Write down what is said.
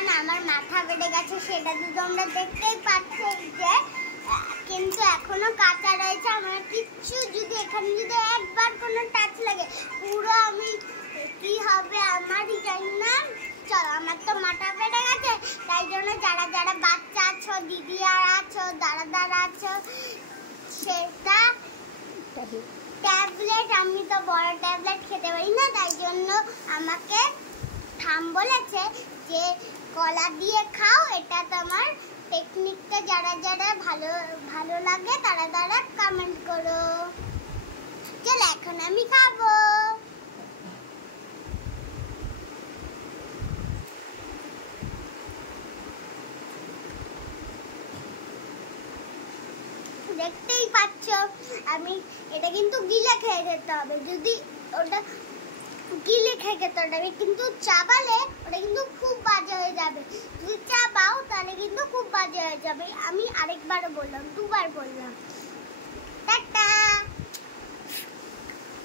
এখন আমার মাথা বেড়ে গেছে, সেটা তো তোমরা দেখতেই পাচ্ছ যে, কিন্তু এখনো কাঁচা রয়েছে। আমার কিচ্ছু যদি এখানে যদি একবার কোনো টাচ লাগে পুরো আমি কি হবে আমারই জানি না। চলো, আমার তো মাথা বেড়ে গেছে, তাই জন্য যারা যারা বাচ্চা আছো, দিদি আর আছো, দাদা আছো, সেটা ট্যাবলেট, আমি তো বড় ট্যাবলেট খেতে পারি না, তাই জন্য আমাকে থাম বলেছে যে কলা দিয়ে খাও। এটা তোমার টেকনিকটা যারা যারা ভালো লাগে তারা তারা কমেন্ট করো। চল এখন আমি খাবো। দেখতেই পাচ্ছ আমি এটা কিন্তু গিলে খেয়ে যেতে হবে। যদি ওটা গিলে খেয়ে যেতে হবে, কিন্তু চাবালে ওটা কিন্তু খুব বাজে হয়ে যাবে। যদি চাবাও তাহলে কিন্তু খুব বাজে হয়ে যাবে। আমি আরেকবার বললাম, দুবার বললাম।